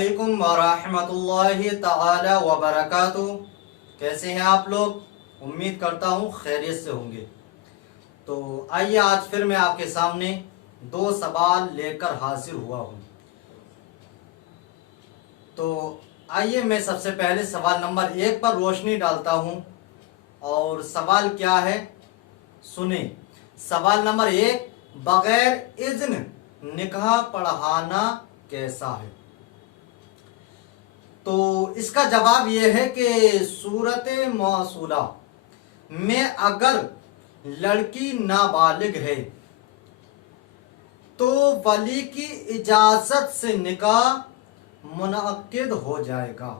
अस्सलामुअलैकुम वरहमतुल्लाहि तआला वबरकातुहू। कैसे हैं आप लोग? उम्मीद करता हूँ खैरियत से होंगे। तो आइए आज फिर मैं आपके सामने दो सवाल लेकर हाजिर हुआ हूँ। तो आइए मैं सबसे पहले सवाल नंबर 1 पर रोशनी डालता हूँ। और सवाल क्या है सुने। सवाल नंबर 1, बगैर इज़्न निकाह पढ़ाना कैसा है? तो इसका जवाब यह है कि सूरत मौसूला में अगर लड़की नाबालिग है तो वली की इजाज़त से निकाह मुनअक्किद हो जाएगा।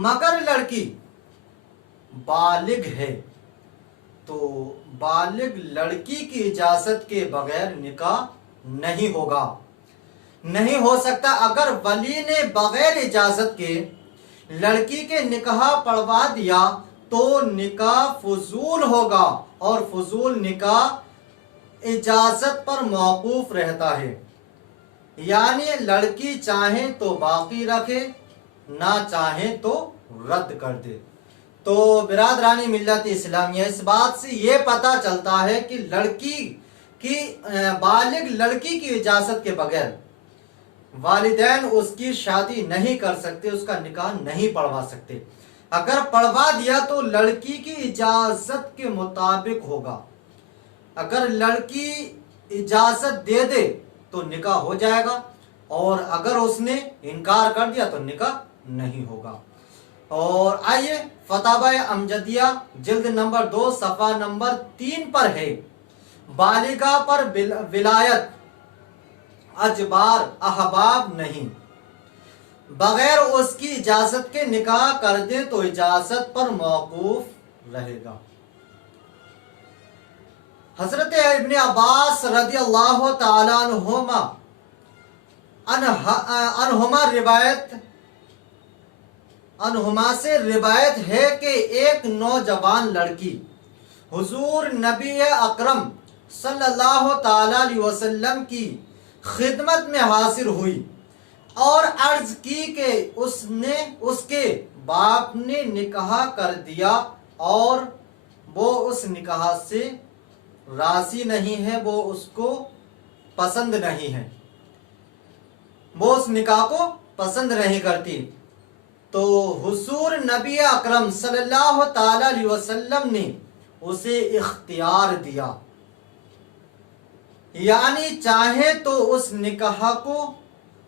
मगर लड़की बालिग है तो बालिग लड़की की इजाज़त के बगैर निकाह नहीं होगा, नहीं हो सकता। अगर वली ने बगैर इजाज़त के लड़की के निकाह पढ़वा दिया तो निकाह फजूल होगा, और फजूल निकाह इजाज़त पर मौकूफ रहता है। यानी लड़की चाहे तो बाकी रखे, ना चाहे तो रद्द कर दे। तो बिरादरानी मिल्लत इस्लामिया, इस बात से ये पता चलता है कि लड़की की बालिग लड़की की इजाज़त के बगैर वालिदैन उसकी शादी नहीं कर सकते, उसका निकाह नहीं पढ़वा सकते। अगर पढ़वा दिया तो लड़की की इजाज़त के मुताबिक होगा। अगर लड़की इजाज़त दे दे तो निकाह हो जाएगा, और अगर उसने इनकार कर दिया तो निकाह नहीं होगा। और आइए फतावा अमजदिया जिल्द नंबर 2 सफ़ा नंबर 3 पर है, बालिगा पर विलायत अजबार अहबाब नहीं, बगैर उसकी इजाज़त के निकाह कर दे तो इजाज़त पर मौकूफ रहेगा। हजरत इब्न अब्बास रज़ियल्लाहु ताला अनहुमा से रिवायत है कि एक नौजवान लड़की हुजूर नबी अकरम सल्लल्लाहु ताला अलैहि वसल्लम की खिदमत में हाजिर हुई और अर्ज की कि उसके बाप ने निकाह कर दिया और वो उस निकाह से राजी नहीं है, वो उसको पसंद नहीं है, वो उस निकाह को पसंद नहीं करती। तो हुजूर नबी अकरम सल्लल्लाहु ताला अलैहि वसल्लम ने उसे इख्तियार दिया, यानी चाहे तो उस निकाह को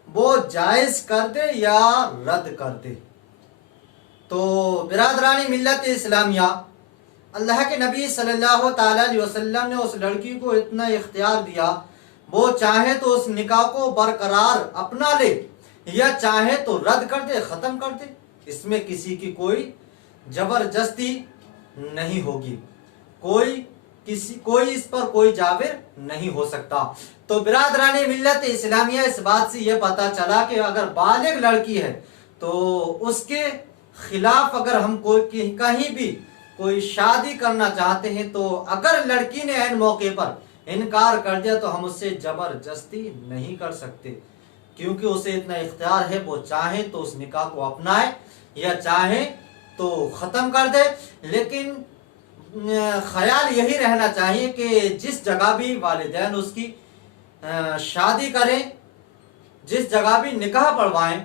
वो जायज़ कर दे या रद्द कर दे। तो बिरादरानी मिल्लत इस्लामिया, अल्लाह के नबी सल्लल्लाहु ताला अलैहि वसल्लम ने उस लड़की को इतना इख्तियार दिया, वो चाहे तो उस निकाह को बरकरार अपना ले या चाहे तो रद्द कर दे, ख़त्म कर दे। इसमें किसी की कोई जबरदस्ती नहीं होगी, कोई इस पर कोई जाबिर नहीं हो सकता। तो बिरादरानी मिल्लत इस्लामिया, इस बात से यह पता चला कि अगर बालिग लड़की है तो उसके खिलाफ अगर हम कहीं भी कोई शादी करना चाहते हैं तो अगर लड़की ने ऐन मौके पर इनकार कर दिया तो हम उससे जबरदस्ती नहीं कर सकते, क्योंकि उसे इतना इख्तियार है, वो चाहे तो उस निकाह को अपनाए या चाहे तो ख़त्म कर दे। लेकिन ख्याल यही रहना चाहिए कि जिस जगह भी वालिदैन उसकी शादी करें, जिस जगह भी निकाह पढ़वाएं,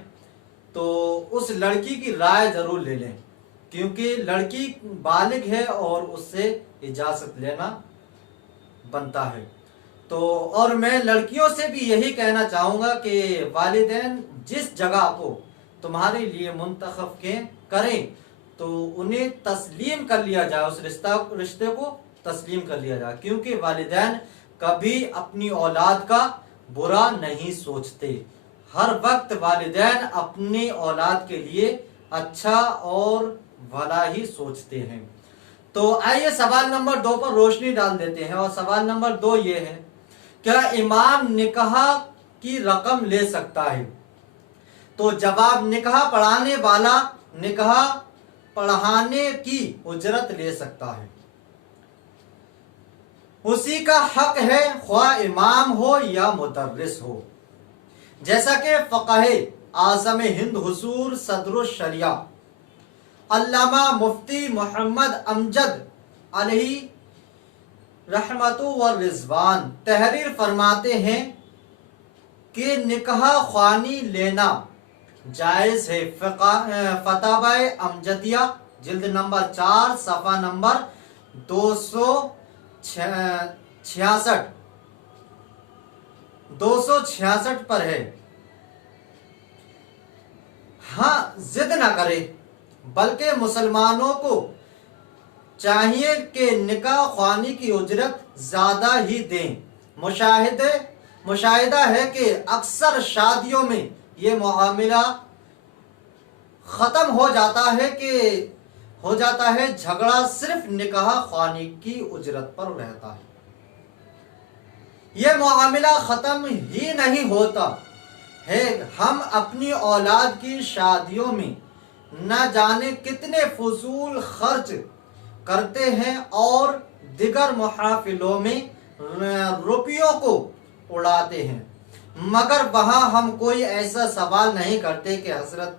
तो उस लड़की की राय ज़रूर ले लें, क्योंकि लड़की बालिग है और उससे इजाज़त लेना बनता है। तो और मैं लड़कियों से भी यही कहना चाहूँगा कि वालिदैन जिस जगह को तुम्हारे लिए मुंतखब करें तो उन्हें तस्लीम कर लिया जाए, उस रिश्ते को तस्लीम कर लिया जाए, क्योंकि वालिदैन कभी अपनी औलाद का बुरा नहीं सोचते। हर वक्त वालिदैन अपनी औलाद के लिए अच्छा और भला ही सोचते हैं। तो आइए सवाल नंबर 2 पर रोशनी डाल देते हैं। और सवाल नंबर 2 ये है, क्या इमाम निकाह की रकम ले सकता है? तो जवाब, निकाह पढ़ाने वाला निकाह पढ़ाने की उजरत ले सकता है, उसी का हक है, ख्वाह इमाम हो या मुदर्रिस हो। جیسا کہ فقہ اعظم ہند حضور صدر الشریعہ علامہ مفتی محمد امجد علیہ رحمت و رضوان تحریر فرماتے ہیں کہ نکاح خوانی لینا جائز ہے۔ فتاوی امجدیہ جلد نمبر 4 صفحہ نمبر 266 پر ہے۔ ہاں ضد نہ کرے، بلکہ مسلمانوں کو چاہیے کہ نکاح خوانی کی اجرت زیادہ ہی دیں۔ مشاہدہ ہے کہ اکثر شادیوں میں یہ معاملہ ختم ہو جاتا ہے جھگڑا صرف نکاح خوانی کی اجرت پر رہتا ہے۔ یہ معاملہ ختم ہی نہیں ہوتا ہے، ہم اپنی اولاد کی شادیوں میں نہ جانے کتنے فضول خرچ کرتے ہیں اور دیگر محافلوں میں روپیوں کو اڑاتے ہیں، مگر وہاں ہم کوئی ایسا سوال نہیں کرتے کہ حضرت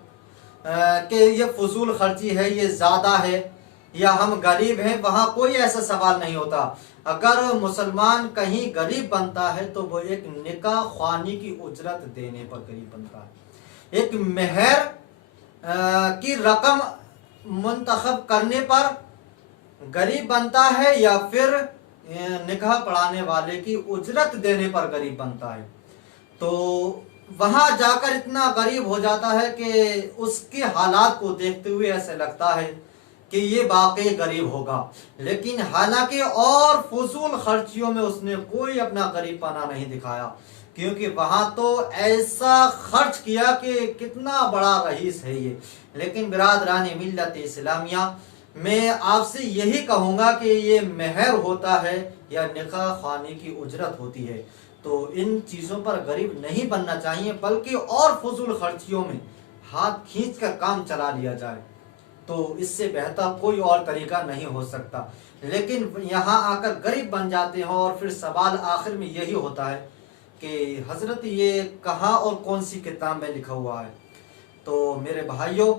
کہ یہ فضول خرچی ہے، یہ زیادہ ہے یا ہم غریب ہیں۔ وہاں کوئی ایسا سوال نہیں ہوتا۔ اگر مسلمان کہیں غریب بنتا ہے تو وہ ایک نکاح خوانی کی اجرت دینے پر غریب بنتا ہے، ایک مہر کی رقم منتخب کرنے پر غریب بنتا ہے، یا پھر نکاح پڑھانے والے کی اجرت دینے پر غریب بنتا ہے۔ تو وہاں جا کر اتنا غریب ہو جاتا ہے کہ اس کے حالات کو دیکھتے ہوئے ایسے لگتا ہے کہ یہ واقعی غریب ہوگا، لیکن حالانکہ اور فضول خرچیوں میں اس نے کوئی اپنا غریب پنا نہیں دکھایا، کیونکہ وہاں تو ایسا خرچ کیا کہ کتنا بڑا رئیس ہے یہ۔ لیکن برادران ملت اسلامیہ، میں آپ سے یہی کہوں گا کہ یہ مہر ہوتا ہے یا نکاح خوانی کی اجرت ہوتی ہے، تو ان چیزوں پر غریب نہیں بننا چاہیے، بلکہ اور فضول خرچیوں میں ہاتھ کھینچ کر کام چلا لیا جائے، تو اس سے بہتر کوئی اور طریقہ نہیں ہو سکتا۔ لیکن یہاں آ کر غریب بن جاتے ہیں، اور پھر سوال آخر میں یہی ہوتا ہے کہ حضرت یہ کہاں اور کون سی کتاب میں لکھا ہوا ہے؟ تو میرے بھائیوں،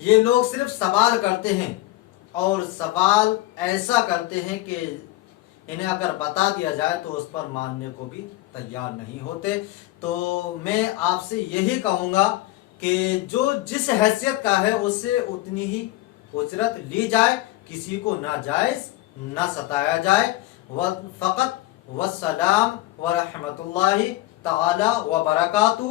یہ لوگ صرف سوال کرتے ہیں، اور سوال ایسا کرتے ہیں کہ انہیں اگر بتا دیا جائے تو اس پر ماننے کو بھی تیار نہیں ہوتے۔ تو میں آپ سے یہی کہوں گا کہ جو جس حیثیت کا ہے اس سے اتنی ہی اجرت لی جائے، کسی کو ناجائز نہ ستایا جائے۔ فقط والسلام ورحمۃ اللہ تعالی وبرکاتہ۔